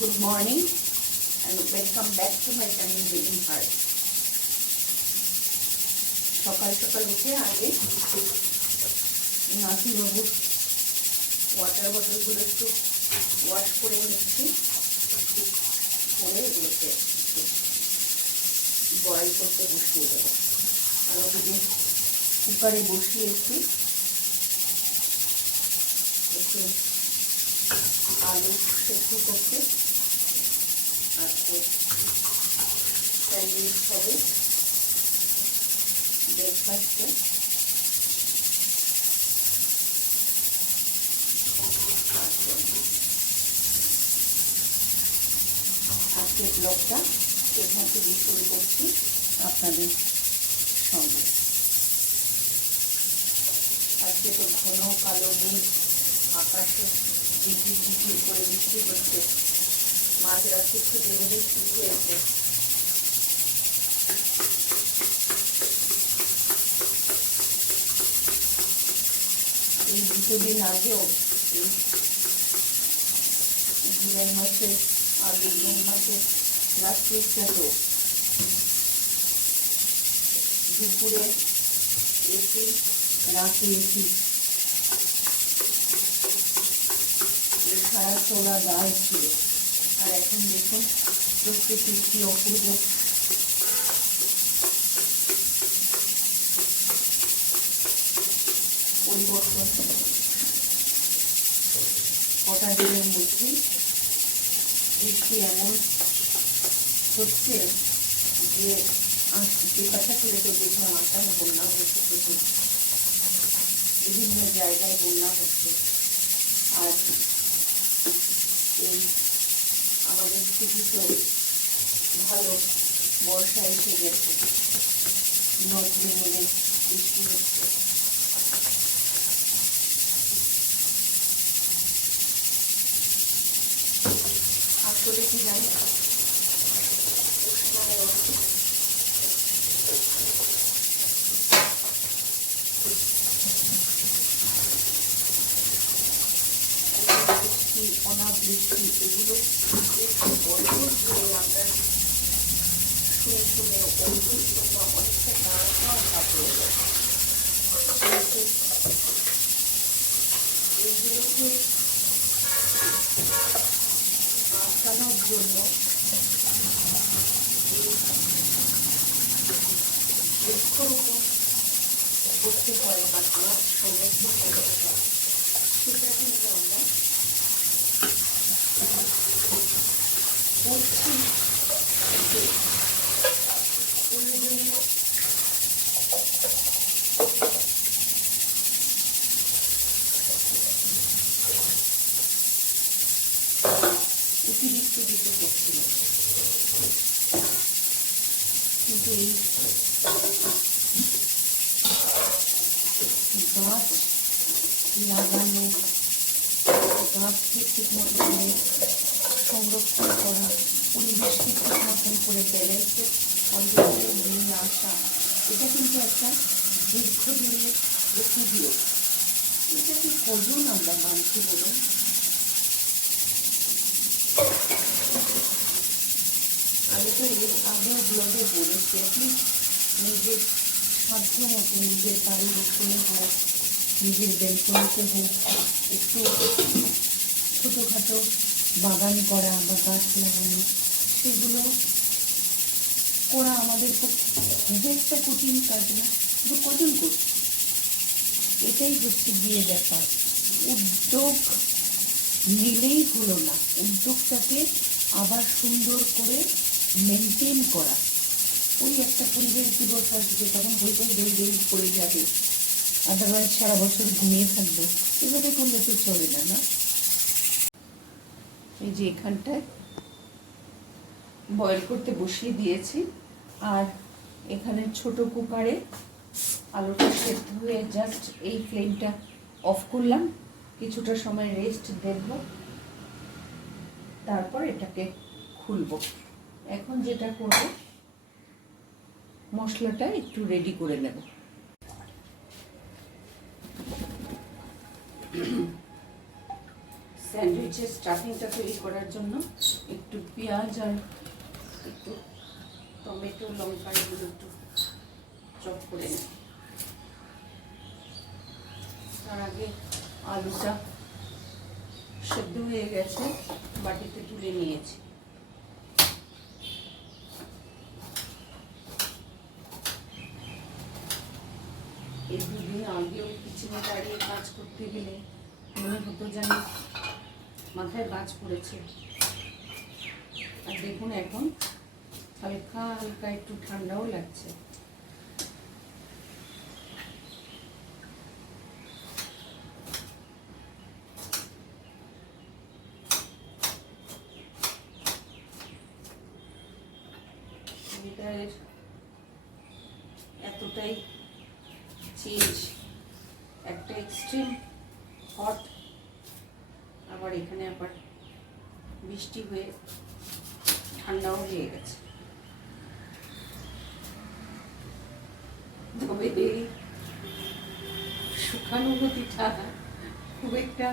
Good morning, and welcome back to my channel Living Heart. সকাল সকাল উঠে আগে নাতিবাবুর ওয়াটার বোতলগুলো একটু ওয়াশ করে নিচ্ছি, করে এগুলোকে বয়েল করতে বসিয়ে দেবো আর ওদিকে কুকারে বসিয়েছি একটু আলু সেদ্ধ করতে আজকে স্যান্ডউইচ হবে। ব্রেকফাস্টে আজকে ব্লগটা এখান থেকে শুরু করছি। আপনাদের সঙ্গে। আজকে তো ঘন কালো মেঘ, আকাশে ঝিঝির ঝিঝির করে বৃষ্টি হচ্ছে। মাঝরাত্রি থেকে বেরোলে শুরু হয়েছে। এই দুটো দিন আগেও জুলাই মাসে আগে জুন মাসে লাস্ট দুপুরে এসি রাতে এসি সারা তোলা গায়ে ছিল। এখন দেখুন, প্রকৃতির কি অপূর্ব। পরিবর্তন। কটা দিনের মধ্যেই বৃষ্টি এমন হচ্ছে যে পেপারটা তুলে তো দেখলাম আসাম বন্যা হচ্ছে প্রচুর। বিভিন্ন জায়গায় বন্যা হচ্ছে। আর এই তো ভালো বর্ষা এসে গেছে। নদী নদী বৃষ্টি হচ্ছে। আসলে কি জানি উষ্ণায়ন বৃষ্টি অনাবৃষ্টি এগুলো গল্প ধরে আমরা শুনে শুনে অভ্যস্ত বা অনেকটা জন্য বৃক্ষরোপণ করতে হয় বা গাছ করতে হয় সেটা কিন্তু আমরা করছি যে প্রয়োজনীয় অতিরিক্ত কিছু করছিল কিন্তু এই গাছ লাগানো গাছকে ঠিক মতো করে সংরক্ষণ করা, পরিবেশকে ঠিক মতন করে ব্যালেন্সে কন্ডিশনে নিয়ে আসা, এটা কিন্তু একটা দীর্ঘদিনের প্রসিডিও এটা কি কজন আমরা মানছি বলুন? আমি তো এর আগেও ব্লগে বলেছি, আপনি নিজের সাধ্য মতো নিজের বাড়ির উঠোনে হোক, নিজের ব্যালকনিতে হোক, একটু ছোটোখাটো বাগান করা বা গাছ লাগানো, সেগুলো করা আমাদের পক্ষে খুব একটা কঠিন কাজ না কিন্তু কজন করছে এটাই হচ্ছে গিয়ে ব্যাপার। উদ্যোগ নিলেই হলো না। উদ্যোগটাকে আবার সুন্দর করে মেনটেন করা। ওই একটা পরিবেশ দিবস আসবে, তখন বইটাই দই দই পড়ে যাবে। আদারওয়াইজ সারা বছর ঘুমিয়ে থাকব। এভাবে করলে তো চলে না না? এই যে এখানটায় বয়েল করতে বসিয়ে দিয়েছি। আর এখানে ছোট কুকারে আলুটা সেদ্ধ হয়ে জাস্ট এই ফ্লেমটা অফ করলাম। কিছুটা সময় রেস্ট দেব তারপর এটাকে খুলবো। এখন যেটা করব, মশলাটা একটু রেডি করে নেব। স্যান্ডউইচের স্টাফিংটা তৈরি করার জন্য একটু পেঁয়াজ আর একটু টমেটো, লঙ্কা এগুলো একটু চপ করে নিই। তার আগে আলুটা সেদ্ধ হয়ে গেছে, বাটিতে তুলে নিয়েছি। এই দুদিন আগেও কিচেনে দাঁড়িয়ে কাজ করতে গেলে মনে হতো যেন মাথায় বাজ পড়েছে। আর দেখুন এখন হালকা হালকা একটু ঠান্ডাও লাগছে ওয়েদারের এতটাই চেঞ্জ একটা এক্সট্রিম হট আবার এখানে আবার বৃষ্টি হয়ে ঠান্ডাও হয়ে গেছে তবে এই সুখানুভূতিটা খুব একটা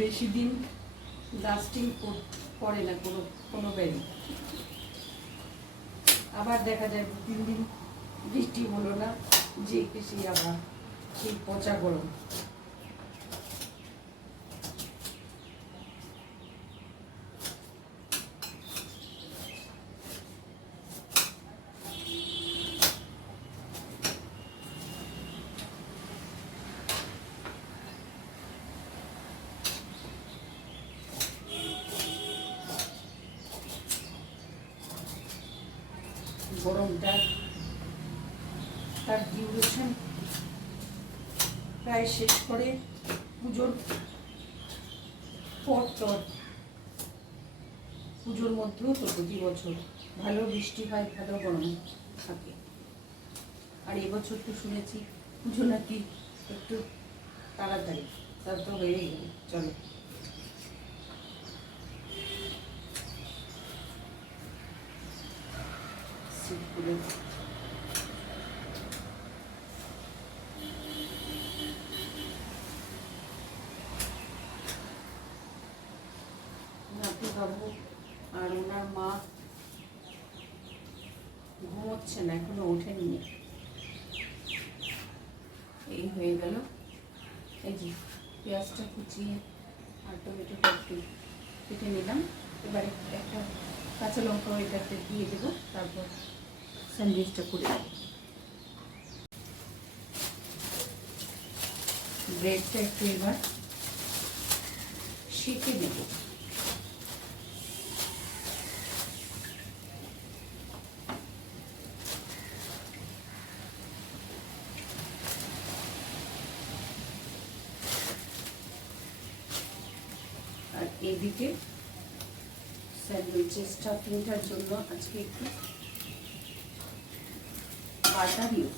বেশি দিন লাস্টিং করে না কোনো কোনো ব্যাধি। আবার দেখা যায় দু তিন দিন বৃষ্টি হলো না, যে কৃষি আবার সেই পচা গরম। প্রায় শেষ করে পুজোর পর টর পুজোর মধ্যেও তো প্রতি বছর ভালো বৃষ্টি হয়, ভালো গরম থাকে। আর এবছর তো শুনেছি পুজো নাকি একটু তাড়াতাড়ি তার তো হয়েই গেল, চলো। সিটগুলো নাতি বাবু আর ওনার মা ঘুমোচ্ছে না এখনও ওঠেননি এই হয়ে গেল এই যে পেঁয়াজটা কুচিয়ে আর টমেটোটা একটু কেটে নিলাম। এবারে একটা কাঁচা লঙ্কা এটাতে দিয়ে দেবো, তারপর স্যান্ডউইচটা করে ব্রেডটা একটু এবার সেঁকে দেবো আর এদিকে স্যান্ডউইচের স্টাফিংটার জন্য আজকে একটু বাটার ইউজ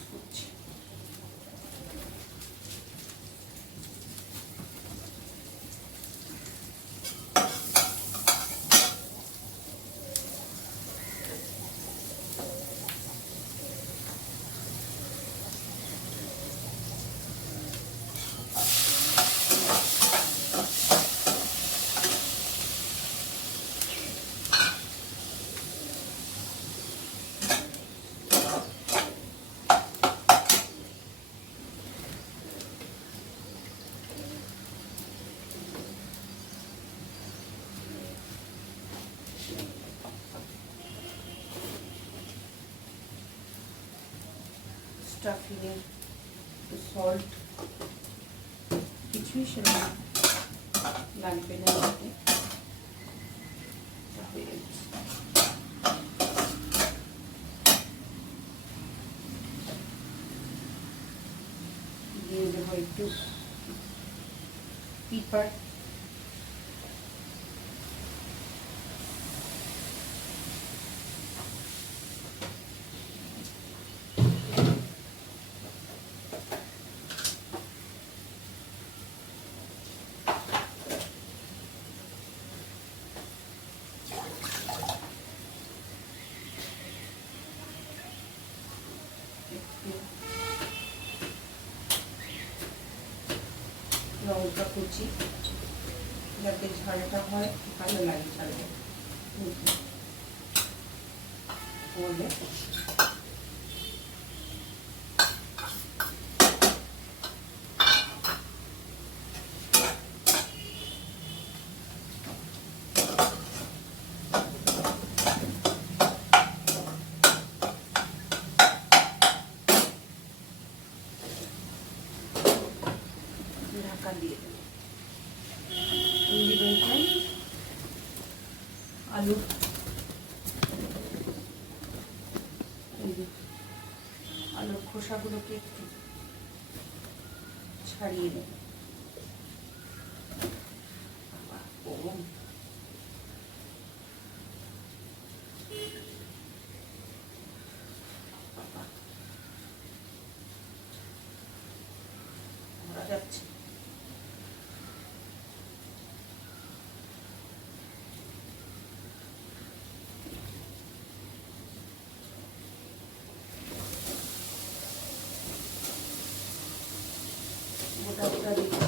করছি স্টাফিংয়ে একটু সল্ট কিছুই সেরকম লাগবে না এতে। এটা হয়ে গেছে। দিয়ে দেবো একটু পিপার একটু লঙ্কা করছি যাতে ঝালটা হয় ভালো লাগে ঝালটা বলে ঢাকা দিয়ে দেবো। দিবেন আলু। আলুর খোসাগুলোকে একটু ছাড়িয়ে দেব বাবা, গরম। বাবা। ধরা যাচ্ছে গোটা গোটা দিচ্ছি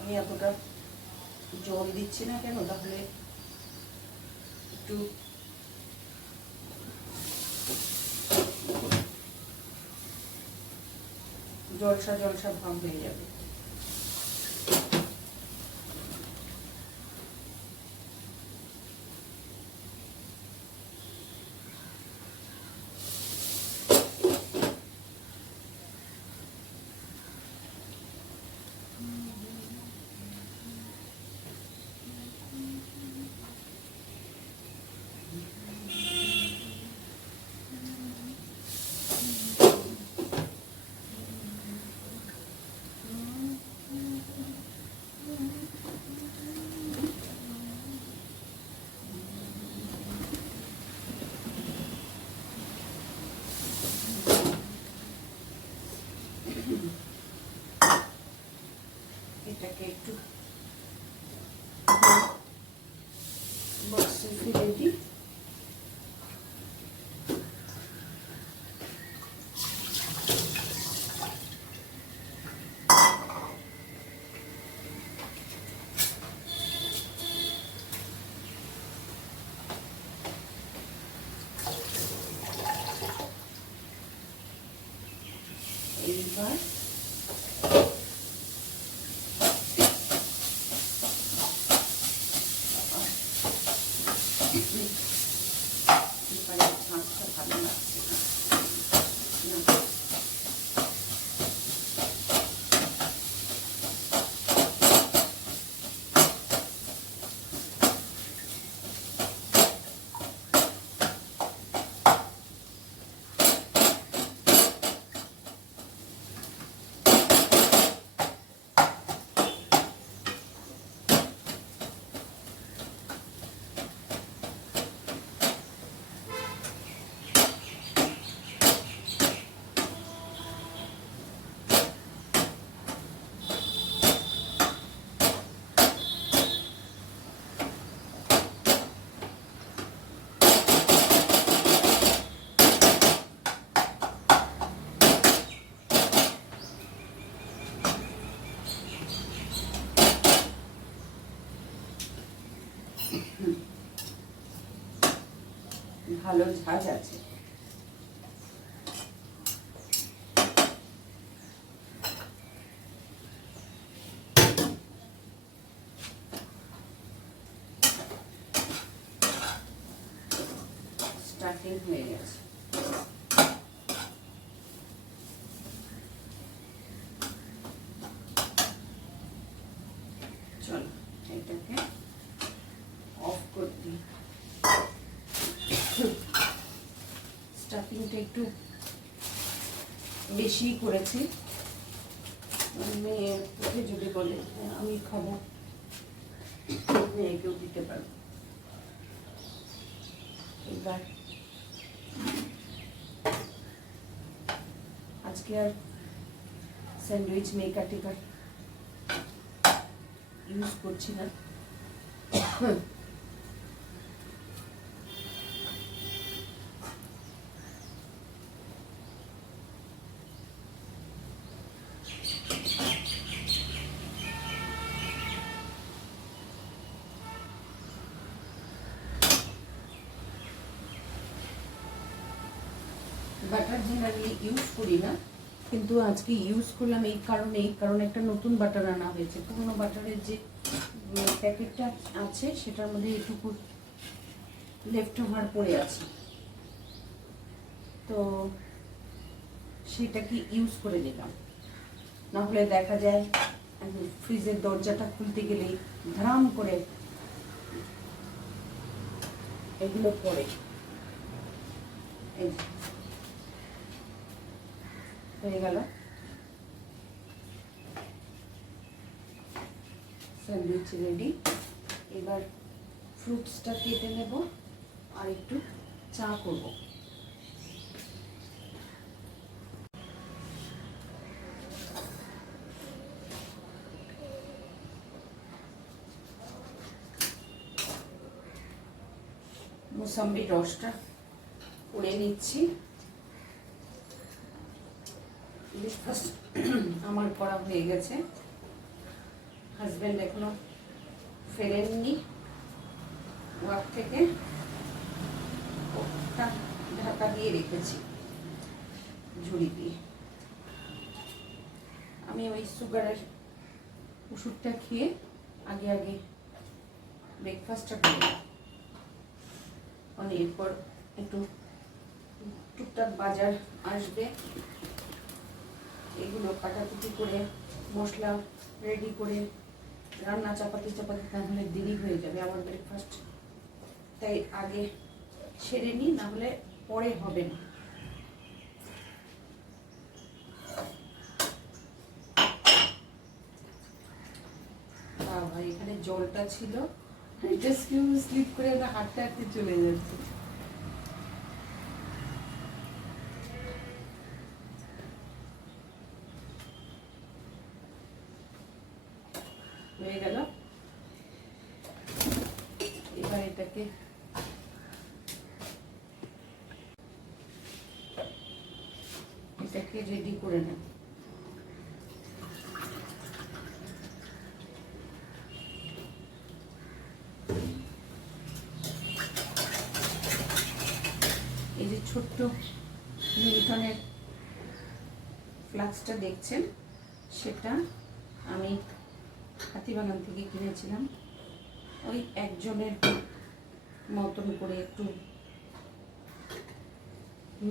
আমি এতটা জল দিচ্ছি না কেন? তাহলে একটু জলসা জলসা ভাব হয়ে যাবে এটাকে একটু বক্সে ফেলে দিই এইবার এবারে ঝাঁঝটা ভালো লাগছে না। না। ভালো ঝাঁজ আছে। স্টার্টিং হয়ে গেছে চলো এটাকে অফ করে দিই স্টাফিংটা একটু বেশি করেছি। মেয়ে যদি বলে, আমি খাব। মেয়েকেও দিতে পারব। এবার আজকে আর স্যান্ডউইচ মেকার টেকার ইউজ করছি না বাটার জেনারেলি ইউজ করি না, কিন্তু আজকে ইউজ করলাম এই কারণে এই কারণে একটা নতুন বাটার আনা হয়েছে। পুরোনো বাটারের যে প্যাকেটটা আছে, সেটার মধ্যে এটুকু লেফট ওভার পড়ে আছে। তো সেটাকে ইউজ করে নিলাম। নাহলে দেখা যায় ফ্রিজের দরজাটা খুলতে গেলে ধারাম করে এগুলো পড়ে। এই। হয়ে গেল। স্যান্ডউইচ রেডি এবার ফ্রুটসটা কেটে নেব আর একটু চা করব। মুসাম্বির রসটা করে নিচ্ছি। ব্রেকফাস্ট আমার করা হয়ে গেছে। হাজব্যান্ড এখনও ফেরেননি। ওয়ার্ক থেকে ঢাকা দিয়ে রেখেছি, ঝুড়ি দিয়ে। আমি ওই সুগারের ওষুধটা খেয়ে আগে আগে ব্রেকফাস্টটা করি মানে এরপর একটু টুকটাক বাজার আসবে। এগুলো কাটাকুটি করে, মশলা রেডি করে, রান্না চাপাতি চাপাতি তাহলে দেরি হয়ে যাবে আমার ব্রেকফাস্ট তাই আগে সেরে নিই নাহলে পরে হবে না। এখানে জলটা ছিল। এটা স্লিপ করে হাঁটতে হাঁটতে চলে যাচ্ছে হয়ে গেল এবার এটাকে এটাকে রেডি করে নেব এই যে ছোট্ট মিল্টনের ফ্লাক্সটা দেখছেন? সেটা আমি হাতিবাগান থেকে কিনেছিলাম। ওই একজনের মতন করে একটু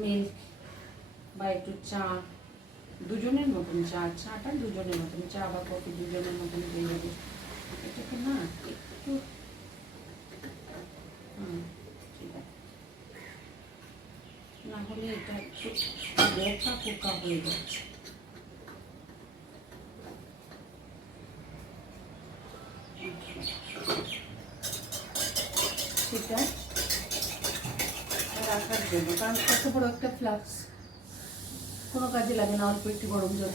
মিল্ক বা একটু চা, দুজনের মতন চা, চাটা দুজনের মতন, চা বা কফি দুজনের মতন হয়ে যাবে এটাকে না একটু না হলে এটা একটু বোকা পোকা হয়ে যাচ্ছে। রাখার জন্য, কারণ এত বড় একটা ফ্লাক্স। কোনো কাজে লাগে না, অল্প একটু গরম জল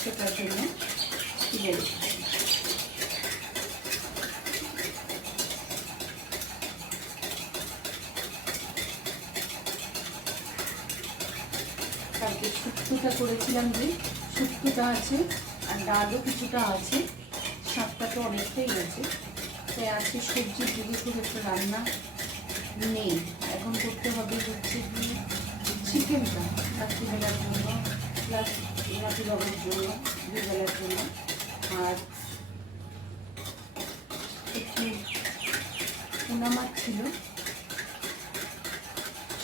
সেটার জন্য। কালকে শুক্তোটা করেছিলাম যে শুক্তোটা আছে আর ডালও কিছুটা আছে, শাকটা তো অনেকটাই আছে তাই আজকে সবজির দিকে খুব একটা রান্না নেই। এখন করতে হবে হচ্ছে কি চিকেনটা। রাত্রিবেলার জন্য প্লাস রাতি বাবার জন্য, দুবেলার জন্য। আর একটু পোনা মাছ ছিল।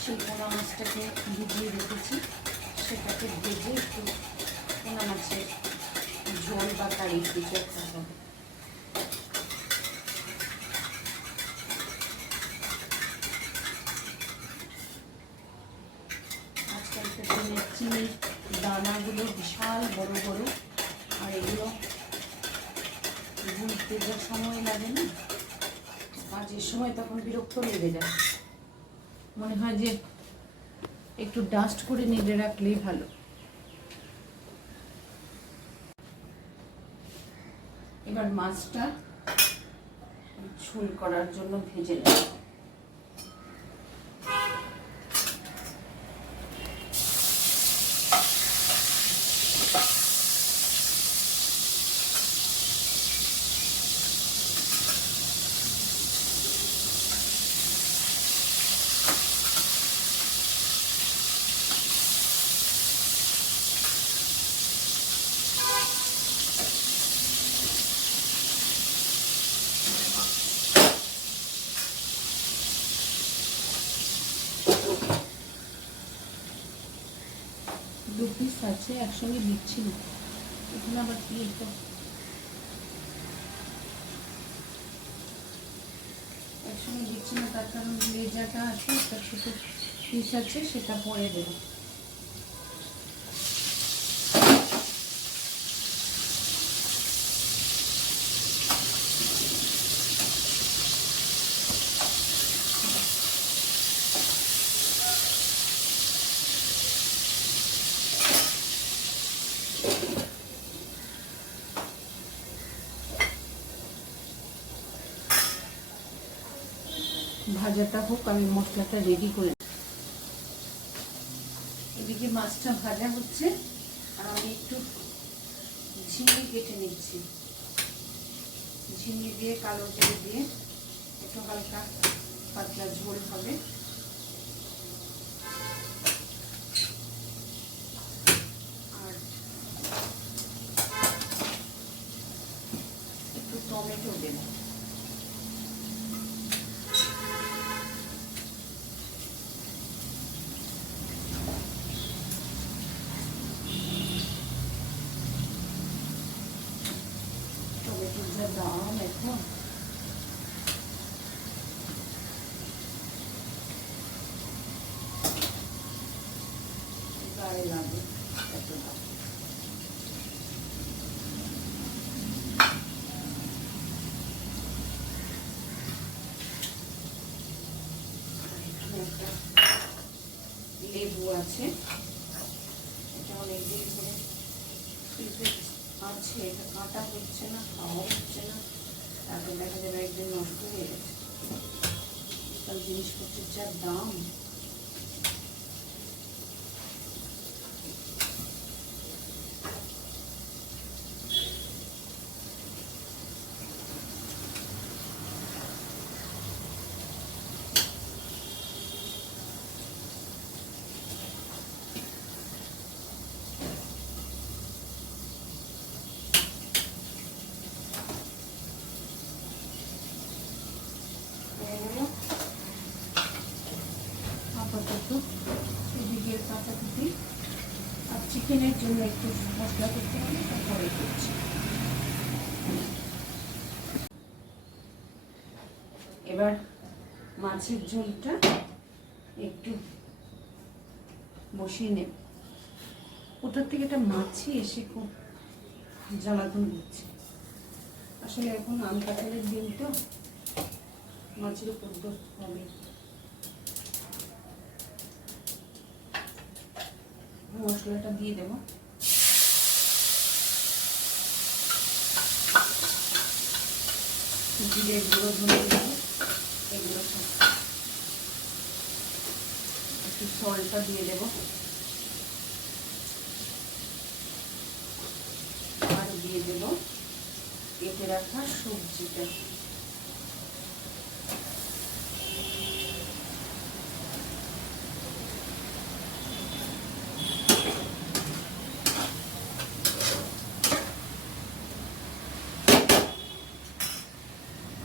সেই পোনা মাছটাকে ভিজিয়ে রেখেছি। সেটাকে ভেজে একটু পোনা মাছের ঝোল বা কারি কিছু একটা হবে আজকালকার দিনে চিনির দানাগুলো বিশাল বড় বড় আর এগুলো গুলতে যা সময় লাগে না কাজের বিরক্ত লেগে যায় মনে হয় যে একটু ডাস্ট করে নেড়ে রাখলেই ভালো। এবার মাছটা ঝোল করার জন্য ভেজে নেব দু পিস আছে একসঙ্গে দিচ্ছি না। এখানে আবার কি এটা একসঙ্গে দিচ্ছি না, তার কারণ লেজাটা আছে একটা ছোটো পিস আছে, সেটা পরে দেবো। ভাজাটা হোক, আমি মশলাটা রেডি করে এদিকে মাছটা ভাজা হচ্ছে, আর আমি একটু ঝিঙে কেটে নিচ্ছি। ঝিঙে দিয়ে, কালো জিরে দিয়ে একটু হালকা পাতলা ঝোল হবে আর একটু টমেটো দেবো টমেটোর যা দাম এখন গায়ে লাগে এত দাম এখানে একটা লেবু আছে এটা অনেকদিন ধরে ফ্রিজে আছে এটা কাটা হচ্ছে না, খাওয়া হচ্ছে না। তারপর দেখা যাবে একদিন নষ্ট হয়ে গেছে। জিনিসপত্রের যা দাম হয়ে গেল আপাতত এদিকে কাটাকুটি আর চিকেনের জন্য একটু মশলা করতে হবে, তারপরে করছি। এবার মাছের ঝোলটা একটু বসিয়ে নেব। ওটার থেকে একটা মাছি এসে খুব জ্বালাতন করছে আসলে এখন আম, কাঁঠালের দিন তো মাছের দোষ হবে মশলাটা দিয়ে দেবো। জিরে গুঁড়ো ধরে দেবো এগুলো সব। একটু সলটা দিয়ে দেবো। আর দিয়ে দেবো কেটে রাখা সবজিটা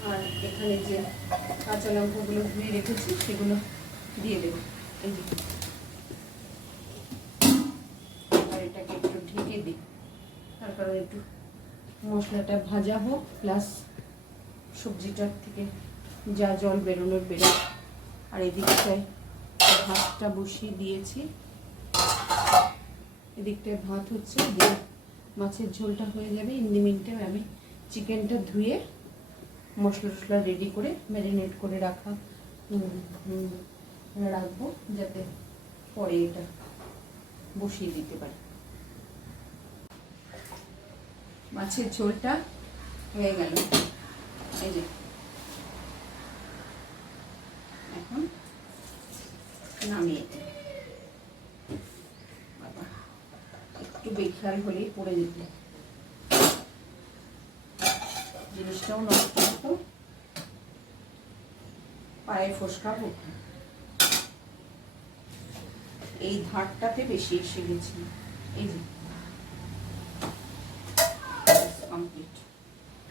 আর এখানে যে কাঁচা লঙ্কাগুলো ধুয়ে রেখেছি, সেগুলো দিয়ে দেবো। এই যে। আর এটাকে একটু ঢেকে দিই। তার কারণ একটু মশলাটা ভাজা হোক, প্লাস সবজিটার থেকে যা জল বেরোনোর বেরোয় আর এদিকটায় ভাতটা বসিয়ে দিয়েছি। এদিকটায় ভাত হচ্ছে মাছের ঝোলটা হয়ে যাবে। ইন্দি মিনিটে আমি চিকেনটা ধুয়ে মশলা টশলা রেডি করে ম্যারিনেট করে রাখা রাখব যাতে পরে এটা বসিয়ে দিতে পারি। মাছের ঝোলটা হয়ে গেল। এই যে। এখন নামিয়ে দিই। একটু বেখেয়াল হলেই পড়ে যেত। জিনিসটাও নষ্ট হতো পায়ে ফসকা পড়তো। এই ধারটাতে বেশি এসে গেছে এই যে কমপ্লিট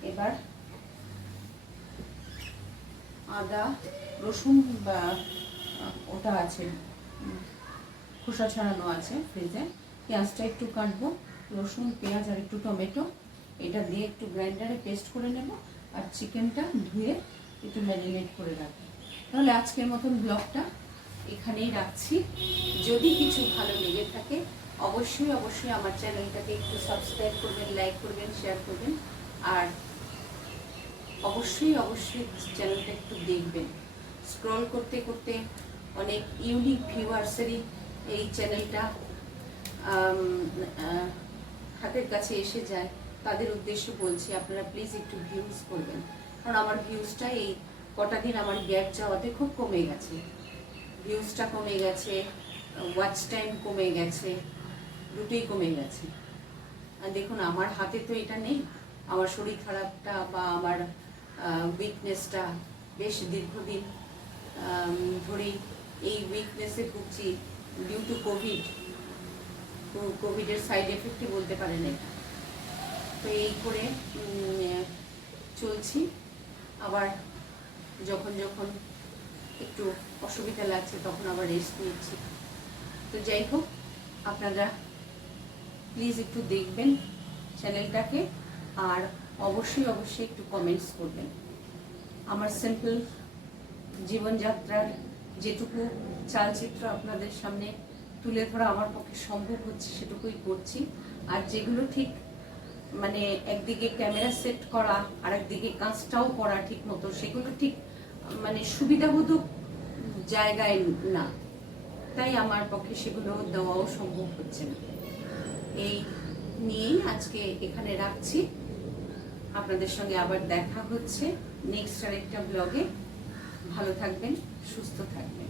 এবার আদা, রসুন বা ওটা আছে খোসা ছাড়ানো আছে ফ্রিজে। পেঁয়াজটা একটু কাটবো, রসুন, পেঁয়াজ আর একটু টমেটো। এটা দিয়ে একটু গ্রাইন্ডারে পেস্ট করে নেব আর চিকেনটা ধুয়ে একটু ম্যারিনেট করে রাখব। তাহলে আজকের মতন ব্লগটা এখানেই রাখছি। যদি কিছু ভালো লেগে থাকে, অবশ্যই অবশ্যই আমার চ্যানেলটাকে একটু সাবস্ক্রাইব করবেন লাইক করবেন শেয়ার করবেন। আর অবশ্যই অবশ্যই চ্যানেলটা একটু দেখবেন। স্ক্রল করতে করতে অনেক ইউনিক ভিউয়ার্সেরই এই চ্যানেলটা হাতের কাছে এসে যায়। তাদের উদ্দেশ্য বলছি, আপনারা প্লিজ একটু ভিউজ করবেন। কারণ আমার ভিউজটা এই কটা দিন আমার গ্যাপ যাওয়াতে খুব কমে গেছে। ভিউজটা কমে গেছে ওয়াচ টাইম কমে গেছে, দুটোই কমে গেছে। আর দেখুন, আমার হাতে তো এটা নেই। আমার শরীর খারাপটা বা আমার উইকনেসটা বেশ দীর্ঘদিন ধরেই এই উইকনেসে ভুগছি ডিউ টু কোভিড কোভিডের সাইড এফেক্টই বলতে পারেন এটা। তো এই করে চলছি। আবার যখন যখন একটু অসুবিধা লাগছে, তখন আবার রেস্ট নিচ্ছি। তো যাই হোক, আপনারা প্লিজ একটু দেখবেন চ্যানেলটাকে আর অবশ্যই অবশ্যই একটু কমেন্টস করবেন। আমার সিম্পল জীবনযাত্রার যেটুকু চালচিত্র আপনাদের সামনে তুলে ধরা আমার পক্ষে সম্ভব হচ্ছে, সেটুকুই করছি। আর যেগুলো ঠিক মানে একদিকে ক্যামেরা সেট করা আর একদিকে কাজটাও করা ঠিক মতো সেগুলো ঠিক মানে সুবিধাবোধক জায়গায় না। তাই আমার পক্ষে সেগুলো দেওয়াও সম্ভব হচ্ছে না। এই নিয়েই আজকে এখানে রাখছি। আপনাদের সঙ্গে আবার দেখা হচ্ছে নেক্সট আরেকটা ব্লগে। ভালো থাকবেন, সুস্থ থাকবেন।